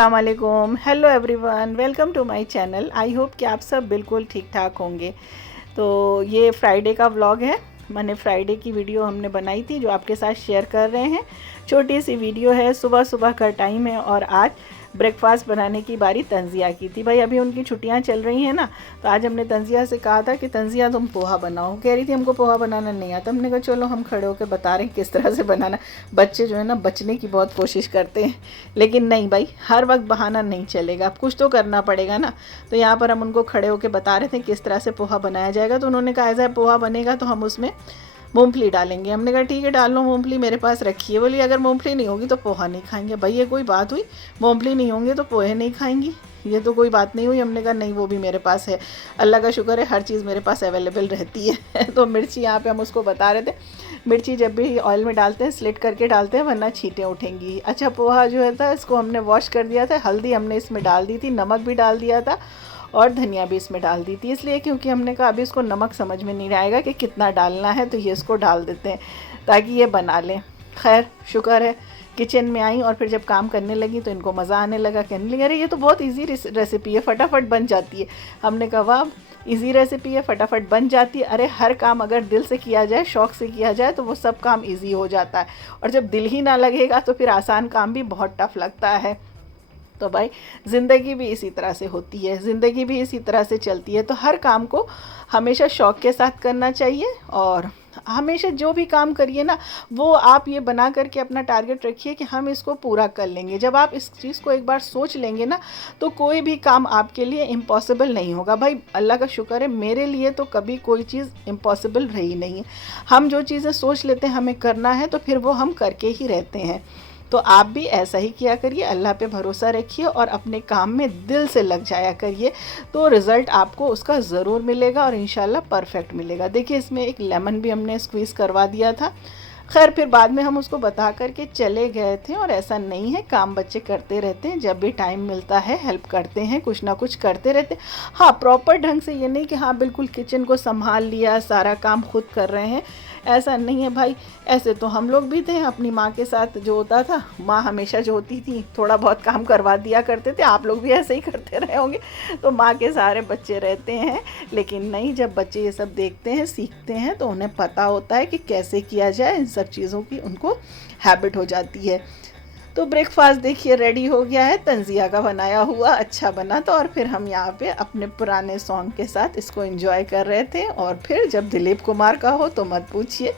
अस्सलाम वालेकुम, hello everyone, welcome to my channel. I hope कि आप सब बिल्कुल ठीक ठाक होंगे। तो ये फ्राइडे का व्लॉग है। मैंने फ्राइडे की वीडियो हमने बनाई थी जो आपके साथ शेयर कर रहे हैं। छोटी सी वीडियो है, सुबह सुबह का टाइम है और आज ब्रेकफास्ट बनाने की बारी तंजिया की थी। भाई अभी उनकी छुट्टियां चल रही हैं ना, तो आज हमने तंजिया से कहा था कि तंजिया तुम पोहा बनाओ। कह रही थी हमको पोहा बनाना नहीं आता। हमने कहा चलो हम खड़े होकर बता रहे हैं किस तरह से बनाना। बच्चे जो है ना बचने की बहुत कोशिश करते हैं, लेकिन नहीं भाई, हर वक्त बहाना नहीं चलेगा, अब कुछ तो करना पड़ेगा ना। तो यहाँ पर हम उनको खड़े होकर बता रहे थे किस तरह से पोहा बनाया जाएगा। तो उन्होंने कहा ऐसा पोहा बनेगा तो हम उसमें मूंगफली डालेंगे। हमने कहा ठीक है डाल लो, मूंगफली मेरे पास रखी है। बोली अगर मूंगफली नहीं होगी तो पोहा नहीं खाएंगे। भाई ये कोई बात हुई? मूंगफली नहीं होंगे तो पोहे नहीं खाएंगी, ये तो कोई बात नहीं हुई। हमने कहा नहीं, वो भी मेरे पास है, अल्लाह का शुक्र है हर चीज़ मेरे पास अवेलेबल रहती है। तो मिर्ची यहाँ पे हम उसको बता रहे थे, मिर्ची जब भी ऑयल में डालते हैं स्लिट करके डालते हैं वरना छींटें उठेंगी। अच्छा पोहा जो है था इसको हमने वॉश कर दिया था, हल्दी हमने इसमें डाल दी थी, नमक भी डाल दिया था और धनिया भी इसमें डाल दी थी। इसलिए क्योंकि हमने कहा अभी इसको नमक समझ में नहीं आएगा कि कितना डालना है, तो ये इसको डाल देते हैं ताकि ये बना लें। खैर शुक्र है किचन में आई और फिर जब काम करने लगी तो इनको मज़ा आने लगा, कहने लगे अरे ये तो बहुत इजी रेसिपी है, फटाफट बन जाती है। हमने कहा वाह इजी रेसिपी है, फटाफट बन जाती है। अरे हर काम अगर दिल से किया जाए, शौक़ से किया जाए तो वो सब काम इजी हो जाता है, और जब दिल ही ना लगेगा तो फिर आसान काम भी बहुत टफ लगता है। तो भाई ज़िंदगी भी इसी तरह से होती है, ज़िंदगी भी इसी तरह से चलती है। तो हर काम को हमेशा शौक़ के साथ करना चाहिए, और हमेशा जो भी काम करिए ना वो आप ये बना करके अपना टारगेट रखिए कि हम इसको पूरा कर लेंगे। जब आप इस चीज़ को एक बार सोच लेंगे ना तो कोई भी काम आपके लिए इम्पॉसिबल नहीं होगा। भाई अल्लाह का शुक्र है मेरे लिए तो कभी कोई चीज़ इम्पॉसिबल रही नहीं है। हम जो चीज़ें सोच लेते हैं हमें करना है तो फिर वो हम करके ही रहते हैं। तो आप भी ऐसा ही किया करिए, अल्लाह पे भरोसा रखिए और अपने काम में दिल से लग जाया करिए, तो रिज़ल्ट आपको उसका ज़रूर मिलेगा और इंशाल्लाह परफेक्ट मिलेगा। देखिए इसमें एक लेमन भी हमने स्क्वीज़ करवा दिया था। खैर फिर बाद में हम उसको बता करके चले गए थे, और ऐसा नहीं है, काम बच्चे करते रहते हैं, जब भी टाइम मिलता है हेल्प करते हैं, कुछ ना कुछ करते रहते हैं। हाँ प्रॉपर ढंग से ये नहीं कि हाँ बिल्कुल किचन को संभाल लिया, सारा काम खुद कर रहे हैं, ऐसा नहीं है भाई। ऐसे तो हम लोग भी थे अपनी माँ के साथ, जो होता था माँ हमेशा जो होती थी थोड़ा बहुत काम करवा दिया करते थे। आप लोग भी ऐसे ही करते रहे होंगे, तो माँ के सारे बच्चे रहते हैं। लेकिन नहीं, जब बच्चे ये सब देखते हैं सीखते हैं तो उन्हें पता होता है कि कैसे किया जाए, इन सब चीज़ों की उनको हैबिट हो जाती है। तो ब्रेकफास्ट देखिए रेडी हो गया है, तंजिया का बनाया हुआ अच्छा बना था, और फिर हम यहाँ पे अपने पुराने सॉन्ग के साथ इसको एंजॉय कर रहे थे। और फिर जब दिलीप कुमार का हो तो मत पूछिए।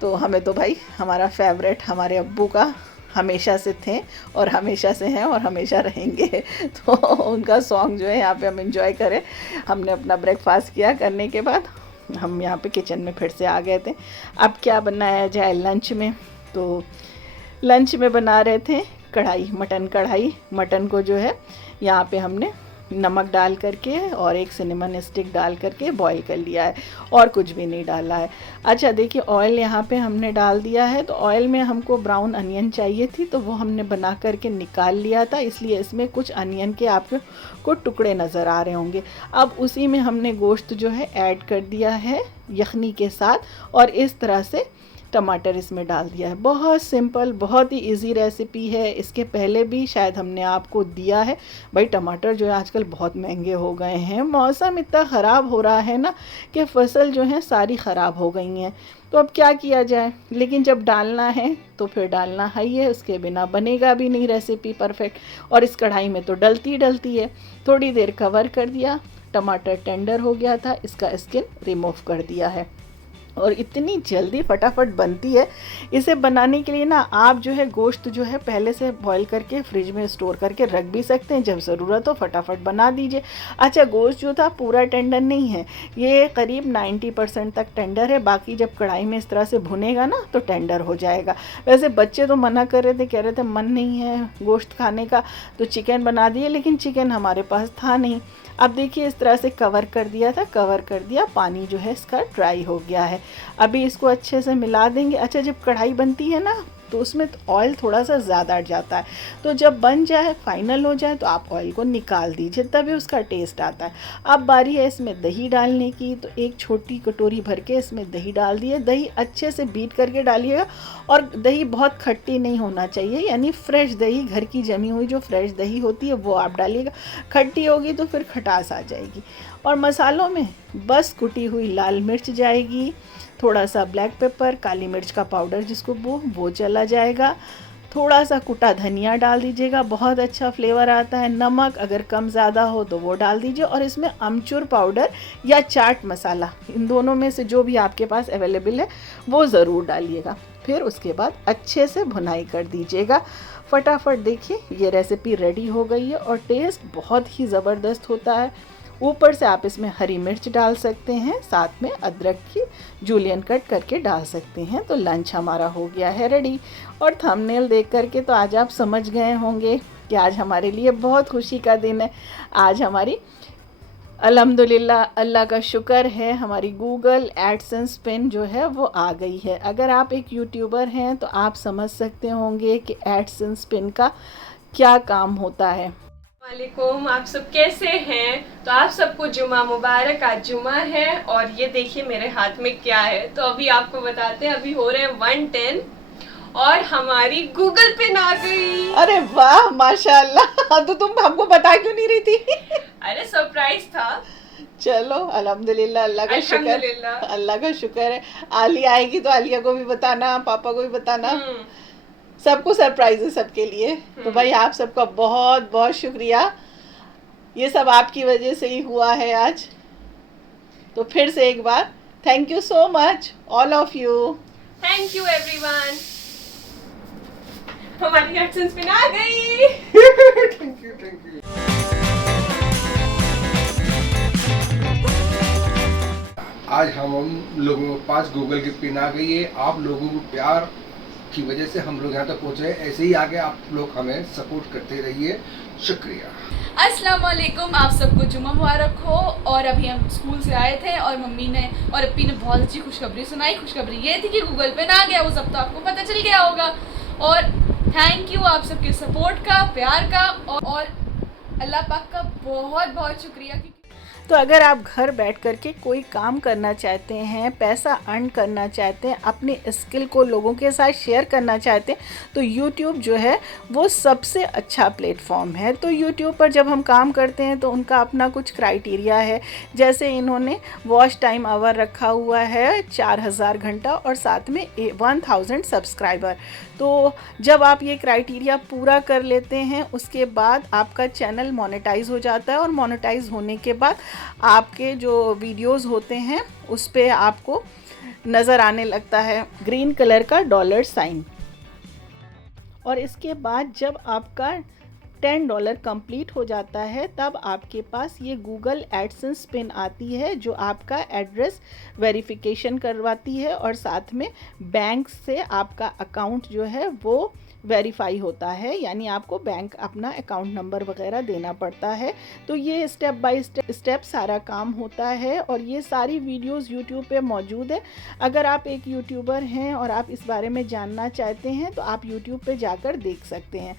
तो हमें तो भाई हमारा फेवरेट हमारे अब्बू का हमेशा से थे और हमेशा से हैं और हमेशा रहेंगे। तो उनका सॉन्ग जो है यहाँ पे हम एंजॉय करें। हमने अपना ब्रेकफास्ट किया, करने के बाद हम यहाँ पे किचन में फिर से आ गए थे। अब क्या बनाया जाए लंच में, तो लंच में बना रहे थे कढ़ाई, मटन कढ़ाई। मटन को जो है यहाँ पे हमने नमक डाल करके और एक सिनेमन स्टिक डाल करके बॉईल कर लिया है, और कुछ भी नहीं डाला है। अच्छा देखिए ऑयल यहाँ पे हमने डाल दिया है, तो ऑयल में हमको ब्राउन अनियन चाहिए थी तो वो हमने बना करके निकाल लिया था, इसलिए इसमें कुछ अनियन के आपको टुकड़े नज़र आ रहे होंगे। अब उसी में हमने गोश्त जो है ऐड कर दिया है यखनी के साथ, और इस तरह से टमाटर इसमें डाल दिया है। बहुत सिंपल, बहुत ही इजी रेसिपी है। इसके पहले भी शायद हमने आपको दिया है। भाई टमाटर जो है आजकल बहुत महंगे हो गए हैं, मौसम इतना ख़राब हो रहा है ना कि फसल जो है सारी ख़राब हो गई हैं। तो अब क्या किया जाए, लेकिन जब डालना है तो फिर डालना है ही है, उसके बिना बनेगा भी नहीं रेसिपी परफेक्ट। और इस कढ़ाई में तो डलती डलती है। थोड़ी देर कवर कर दिया, टमाटर टेंडर हो गया था, इसका स्किन रिमूव कर दिया है, और इतनी जल्दी फटाफट बनती है। इसे बनाने के लिए ना आप जो है गोश्त जो है पहले से बॉईल करके फ्रिज में स्टोर करके रख भी सकते हैं, जब ज़रूरत हो फटाफट बना दीजिए। अच्छा गोश्त जो था पूरा टेंडर नहीं है, ये करीब 90% तक टेंडर है, बाकी जब कढ़ाई में इस तरह से भुनेगा ना तो टेंडर हो जाएगा। वैसे बच्चे तो मना कर रहे थे, कह रहे थे मन नहीं है गोश्त खाने का, तो चिकन बना दिए, लेकिन चिकन हमारे पास था नहीं। अब देखिए इस तरह से कवर कर दिया था, कवर कर दिया, पानी जो है इसका ड्राई हो गया है। अभी इसको अच्छे से मिला देंगे। अच्छा जब कढ़ाई बनती है ना तो उसमें ऑयल थोड़ा सा ज़्यादा जाता है। तो जब बन जाए, फाइनल हो जाए, तो आप ऑयल को निकाल दीजिए, तभी उसका टेस्ट आता है। अब बारी है इसमें दही डालने की, तो एक छोटी कटोरी भर के इसमें दही डाल दिए। दही अच्छे से बीट करके डालिएगा, और दही बहुत खट्टी नहीं होना चाहिए, यानी फ्रेश दही, घर की जमी हुई जो फ्रेश दही होती है वो आप डालिएगा। खट्टी होगी तो फिर खटास आ जाएगी। और मसालों में बस कुटी हुई लाल मिर्च जाएगी, थोड़ा सा ब्लैक पेपर, काली मिर्च का पाउडर जिसको वो चला जाएगा, थोड़ा सा कुटा धनिया डाल दीजिएगा, बहुत अच्छा फ्लेवर आता है। नमक अगर कम ज़्यादा हो तो वो डाल दीजिए, और इसमें अमचूर पाउडर या चाट मसाला, इन दोनों में से जो भी आपके पास अवेलेबल है वो ज़रूर डालिएगा। फिर उसके बाद अच्छे से भुनाई कर दीजिएगा। फटाफट देखिए ये रेसिपी रेडी हो गई है, और टेस्ट बहुत ही ज़बरदस्त होता है। ऊपर से आप इसमें हरी मिर्च डाल सकते हैं, साथ में अदरक की जूलियन कट करके डाल सकते हैं। तो लंच हमारा हो गया है रेडी। और थंबनेल देख करके तो आज आप समझ गए होंगे कि आज हमारे लिए बहुत खुशी का दिन है। आज हमारी अल्हम्दुलिल्लाह, अल्लाह का शुक्र है, हमारी गूगल एडसेंस पिन जो है वो आ गई है। अगर आप एक यूट्यूबर हैं तो आप समझ सकते होंगे कि एडसेंस पिन का क्या काम होता है। वालेकुम, आप सब कैसे हैं? तो आप सबको जुमा मुबारक। आज जुमा है, और ये देखिए मेरे हाथ में क्या है। तो अभी आपको बताते हैं, अभी हो रहे हैं 110 और हमारी गूगल पिन आ गई। अरे वाह, माशाल्लाह। तो तुम हमको बता क्यों नहीं रही थी? अरे सरप्राइज था। चलो अल्हम्दुलिल्लाह, अल्लाह का शुक्र, अल्हम्दुलिल्लाह। अल्लाह का शुक्र है। आलिया आएगी तो आलिया को भी बताना, पापा को भी बताना, सबको सरप्राइज है सबके लिए। तो भाई आप सबका बहुत बहुत शुक्रिया, ये सब आपकी वजह से ही हुआ है आज। तो फिर से एक बार thank you so much all of you. Thank you everyone. हमारी एडसेंस पिन आ गई। Thank you. आज हम लोगों के पास गूगल की पिन आ गई है। आप लोगों को प्यार की वजह से हम लोग यहाँ तक पहुँचे। ऐसे ही आगे आप लोग हमें सपोर्ट करते रहिए। शुक्रिया। अस्सलाम वालेकुम, आप सबको जुम्मा मुबारक हो। और अभी हम स्कूल से आए थे और मम्मी ने और अपी ने बहुत अच्छी खुशखबरी सुनाई। खुशखबरी ये थी कि गूगल पे ना गया, वो सब तो आपको पता चल गया होगा। और थैंक यू आप सबके सपोर्ट का, प्यार का, और अल्लाह पाक का बहुत बहुत शुक्रिया। तो अगर आप घर बैठ कर के कोई काम करना चाहते हैं, पैसा अर्न करना चाहते हैं, अपने स्किल को लोगों के साथ शेयर करना चाहते हैं, तो YouTube जो है वो सबसे अच्छा प्लेटफॉर्म है। तो YouTube पर जब हम काम करते हैं तो उनका अपना कुछ क्राइटेरिया है। जैसे इन्होंने वॉच टाइम आवर रखा हुआ है 4000 घंटा, और साथ में 1000 सब्सक्राइबर। तो जब आप ये क्राइटेरिया पूरा कर लेते हैं उसके बाद आपका चैनल मोनेटाइज हो जाता है, और मोनेटाइज होने के बाद आपके जो वीडियोस होते हैं उस पे आपको नज़र आने लगता है ग्रीन कलर का डॉलर साइन। और इसके बाद जब आपका $10 कंप्लीट हो जाता है तब आपके पास ये गूगल एडसेंस पिन आती है, जो आपका एड्रेस वेरिफिकेशन करवाती है, और साथ में बैंक से आपका अकाउंट जो है वो वेरीफाई होता है, यानी आपको बैंक अपना अकाउंट नंबर वगैरह देना पड़ता है। तो ये स्टेप बाय स्टेप सारा काम होता है, और ये सारी वीडियोस यूट्यूब पे मौजूद है। अगर आप एक यूट्यूबर हैं और आप इस बारे में जानना चाहते हैं तो आप यूट्यूब पे जाकर देख सकते हैं।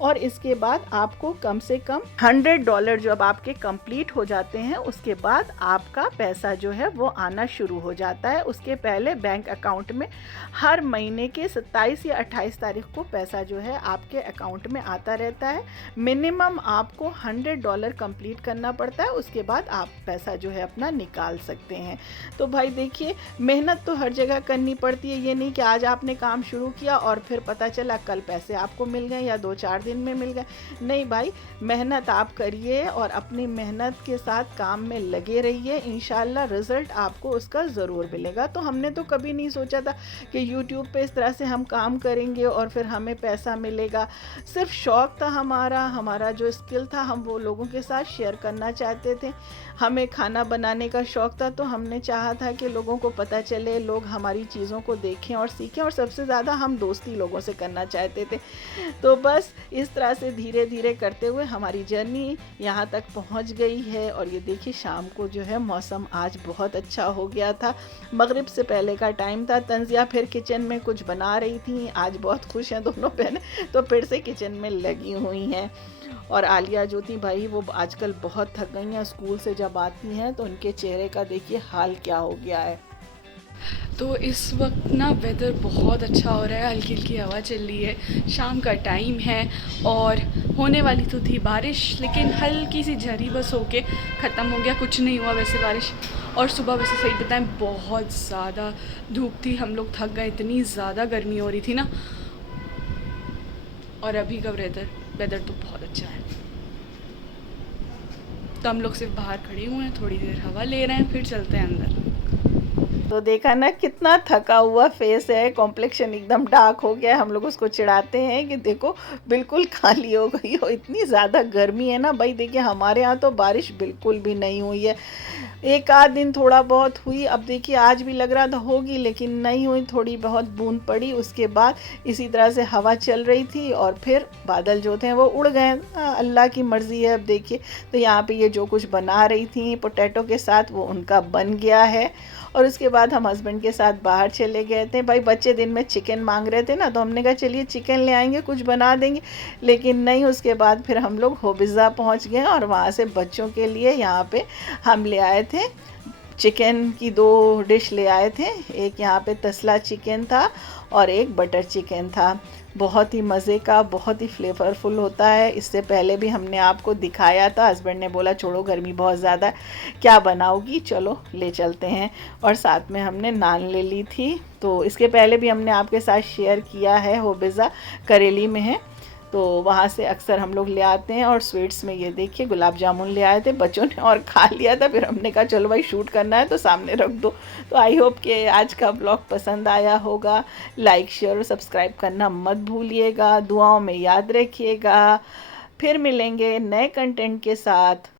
और इसके बाद आपको कम से कम $100 जब आपके कंप्लीट हो जाते हैं उसके बाद आपका पैसा जो है वो आना शुरू हो जाता है। उसके पहले बैंक अकाउंट में हर महीने के 27 या 28 तारीख को पैसा जो है आपके अकाउंट में आता रहता है। मिनिमम आपको $100 कंप्लीट करना पड़ता है, उसके बाद आप पैसा जो है अपना निकाल सकते हैं। तो भाई देखिए, मेहनत तो हर जगह करनी पड़ती है। ये नहीं कि आज आपने काम शुरू किया और फिर पता चला कल पैसे आपको मिल गए या 2-4 दिन में मिल गए। नहीं भाई, मेहनत आप करिए और अपनी मेहनत के साथ काम में लगे रहिए, इंशाल्लाह रिज़ल्ट आपको उसका ज़रूर मिलेगा। तो हमने तो कभी नहीं सोचा था कि यूट्यूब पे इस तरह से हम काम करेंगे और फिर हमें पैसा मिलेगा। सिर्फ शौक़ था हमारा जो स्किल था हम वो लोगों के साथ शेयर करना चाहते थे। हमें खाना बनाने का शौक़ था, तो हमने चाहा था कि लोगों को पता चले, लोग हमारी चीज़ों को देखें और सीखें, और सबसे ज़्यादा हम दोस्ती लोगों से करना चाहते थे। तो बस इस तरह से धीरे धीरे करते हुए हमारी जर्नी यहाँ तक पहुँच गई है। और ये देखिए शाम को जो है मौसम आज बहुत अच्छा हो गया था, मगरिब से पहले का टाइम था। तंजिया फिर किचन में कुछ बना रही थी, आज बहुत खुश हैं दोनों बहनें, तो फिर से किचन में लगी हुई हैं। और आलिया जो थी भाई वो आजकल बहुत थक गई हैं, स्कूल से जब आती हैं तो उनके चेहरे का देखिए हाल क्या हो गया है। तो इस वक्त ना वेदर बहुत अच्छा हो रहा है, हल्की हल्की हवा चल रही है, शाम का टाइम है और होने वाली तो थी बारिश, लेकिन हल्की सी झरी बस होके ख़त्म हो गया, कुछ नहीं हुआ वैसे बारिश। और सुबह वैसे सही बताएं बहुत ज़्यादा धूप थी, हम लोग थक गए, इतनी ज़्यादा गर्मी हो रही थी ना। और अभी का वेदर तो बहुत अच्छा है, तो हम लोग सिर्फ बाहर खड़े हुए हैं, थोड़ी देर हवा ले रहे हैं, फिर चलते हैं अंदर। तो देखा ना कितना थका हुआ फेस है, कॉम्प्लेक्शन एकदम डार्क हो गया है। हम लोग उसको चिढ़ाते हैं कि देखो बिल्कुल खाली हो गई हो, इतनी ज़्यादा गर्मी है ना भाई। देखिए हमारे यहाँ तो बारिश बिल्कुल भी नहीं हुई है, एक आध दिन थोड़ा बहुत हुई। अब देखिए आज भी लग रहा था होगी लेकिन नहीं हुई, थोड़ी बहुत बूंद पड़ी, उसके बाद इसी तरह से हवा चल रही थी और फिर बादल जो थे वो उड़ गए। अल्लाह की मर्ज़ी है। अब देखिए तो यहाँ पे ये जो कुछ बना रही थी पोटैटो के साथ वो उनका बन गया है। और उसके बाद हम हस्बैंड के साथ बाहर चले गए थे। भाई बच्चे दिन में चिकन मांग रहे थे ना, तो हमने कहा चलिए चिकन ले आएंगे, कुछ बना देंगे, लेकिन नहीं। उसके बाद फिर हम लोग होबिज़ा पहुंच गए और वहाँ से बच्चों के लिए यहाँ पे हम ले आए थे चिकन की 2 डिश ले आए थे। एक यहाँ पे तसला चिकन था और एक बटर चिकन था। बहुत ही मज़े का, बहुत ही फ्लेवरफुल होता है। इससे पहले भी हमने आपको दिखाया था, हस्बैंड ने बोला छोड़ो गर्मी बहुत ज़्यादा है, क्या बनाओगी, चलो ले चलते हैं। और साथ में हमने नान ले ली थी। तो इसके पहले भी हमने आपके साथ शेयर किया है, होबिज़ा करेली में है, तो वहाँ से अक्सर हम लोग ले आते हैं। और स्वीट्स में ये देखिए गुलाब जामुन ले आए थे, बच्चों ने और खा लिया था, फिर हमने कहा चलो भाई शूट करना है तो सामने रख दो। तो आई होप कि आज का ब्लॉग पसंद आया होगा। लाइक शेयर और सब्सक्राइब करना मत भूलिएगा, दुआओं में याद रखिएगा। फिर मिलेंगे नए कंटेंट के साथ।